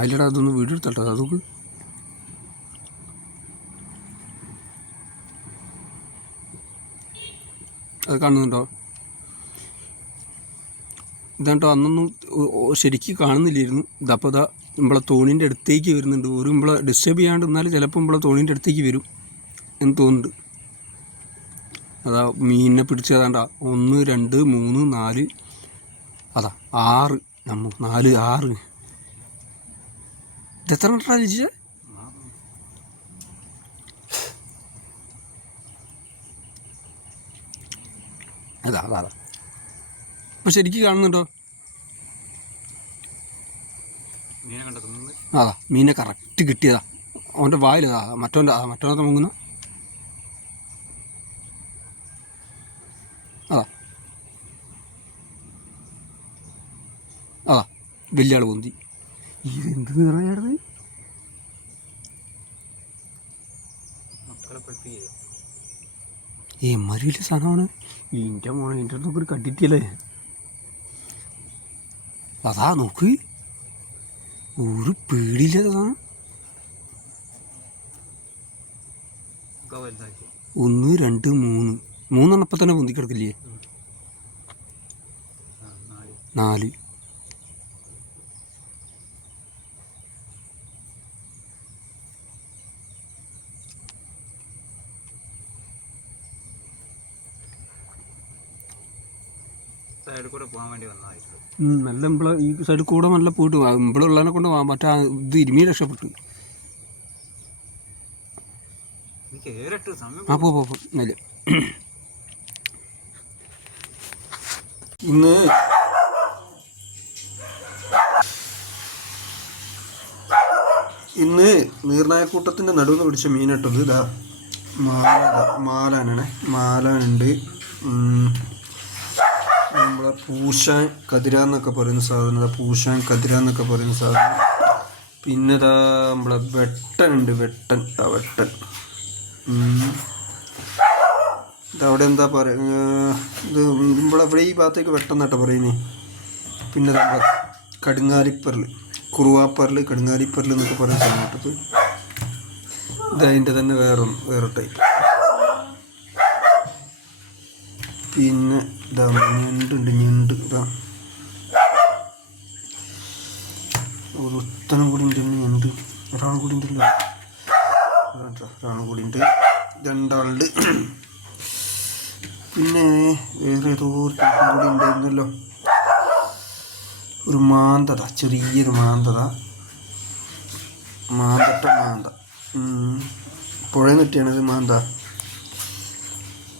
അതിലടാ അതൊന്ന് വീഡിയോ എടുത്തട്ടോ അതൊക്കെ. അത് കാണുന്നുണ്ടോ? ഇതാണ്ടോ അന്നൊന്നും ശരിക്കും കാണുന്നില്ലായിരുന്നു. ഇതപ്പോൾ ഇതാ നമ്മളെ തോണീൻ്റെ അടുത്തേക്ക് വരുന്നുണ്ട്. ഒരു നമ്മളെ ഡിസ്റ്റർബ് ചെയ്യാണ്ട് എന്നാലും ചിലപ്പോൾ നമ്മളെ തോണീൻ്റെ അടുത്തേക്ക് വരും എന്ന് തോന്നുന്നുണ്ട്. അതാ മീനിനെ പിടിച്ചതാണ്ട 1 2 3 4 അതാ 6 4 6. ഇതെത്ര മിനിറ്റാ ചേച്ചി? അതാ അതാ അപ്പം ശരിക്കും കാണുന്നുണ്ടോ? അതാ മീനെ കറക്റ്റ് കിട്ടിയതാ. അവൻ്റെ വായിലതാ മറ്റവനത്തെ മുങ്ങുന്ന അതാ അതാ വലിയ ആൾ പൊന്തി. ഇതെന്ത് നിറഞ്ഞത്? മരിയില്ല സാധനമാണ്. ഇതിൻ്റെ മോനെ ഇതിൻ്റെ അടുത്തൊക്കെ ഒരു കണ്ടിട്ടില്ലേ? അതാ നോക്ക്, ഒരു പേടിയില്ലാത്ത സാധനം. 1 2 3 അപ്പം തന്നെ പൊന്തി കിടക്കില്ലേ? 4. നല്ല ഇമ്പള ഈ സൈഡിൽ കൂടെ നല്ല പോയിട്ട് ഇമ്പളുള്ളതിനെ കൊണ്ട് മറ്റേ ഇത് ഇരുമി രക്ഷപ്പെട്ടു. ആ പോ നല്ല. ഇന്ന് നീർനായക്കൂട്ടത്തിൻ്റെ നടുവെന്ന് പിടിച്ച മീനിട്ടത് ഇതാ മാലാനാണ്. മാലാനുണ്ട്, നമ്മളെ പൂശാൻ കതിര എന്നൊക്കെ പറയുന്ന സാധനം, പൂശാൻ കതിര എന്നൊക്കെ പറയുന്ന സാധനം. പിന്നെ ഇതാ നമ്മളെ വെട്ടനുണ്ട്, വെട്ടൻ. ഇതവിടെ എന്താ പറയുക, ഇത് നമ്മളവിടെ ഈ ഭാഗത്തേക്ക് വെട്ടെന്നാട്ടോ പറയുന്നേ. പിന്നെ നമ്മളെ കടുങ്ങാലിപ്പരൽ, കുറുവാപ്പരൽ, കടുങ്ങാലിപ്പരൽ എന്നൊക്കെ പറയുന്ന സാധനം കേട്ടത്. ഇതതിൻ്റെ തന്നെ വേറെ ടൈപ്പ്. പിന്നെ ഇതാ ഞണ്ട് ഇതാ ഒരുത്തനും കൂടി ഉണ്ട്. ഞണ്ട് ഒരാളും കൂടി ഉണ്ടല്ലോ, ഒരാളും കൂടി ഉണ്ട്, 2 ആളുണ്ട്. പിന്നെ വേറെ ഏതോ ഒരു ടൈപ്പും കൂടി ഉണ്ടായിരുന്നല്ലോ, ഒരു മാന്തത, ചെറിയൊരു മാന്തത, മാന്ത പുഴയിൽ നിട്ടിയാണത് മാന്ത.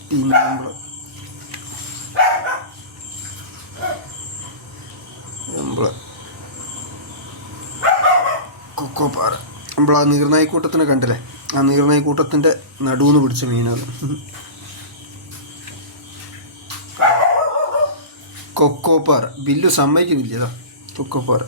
പിന്നെ നമ്മളെ കൊക്കോപ്പാറ, നമ്മളാ നീർനായിക്കൂട്ടത്തിനെ കണ്ടില്ലേ, ആ നീർനായിക്കൂട്ടത്തിൻ്റെ നടുവെന്ന് പിടിച്ച മീനത് കൊക്കോപ്പാറ. ബില്ല് സമ്മതിക്കുന്നില്ല. ഇതാ കൊക്കോപ്പാറ.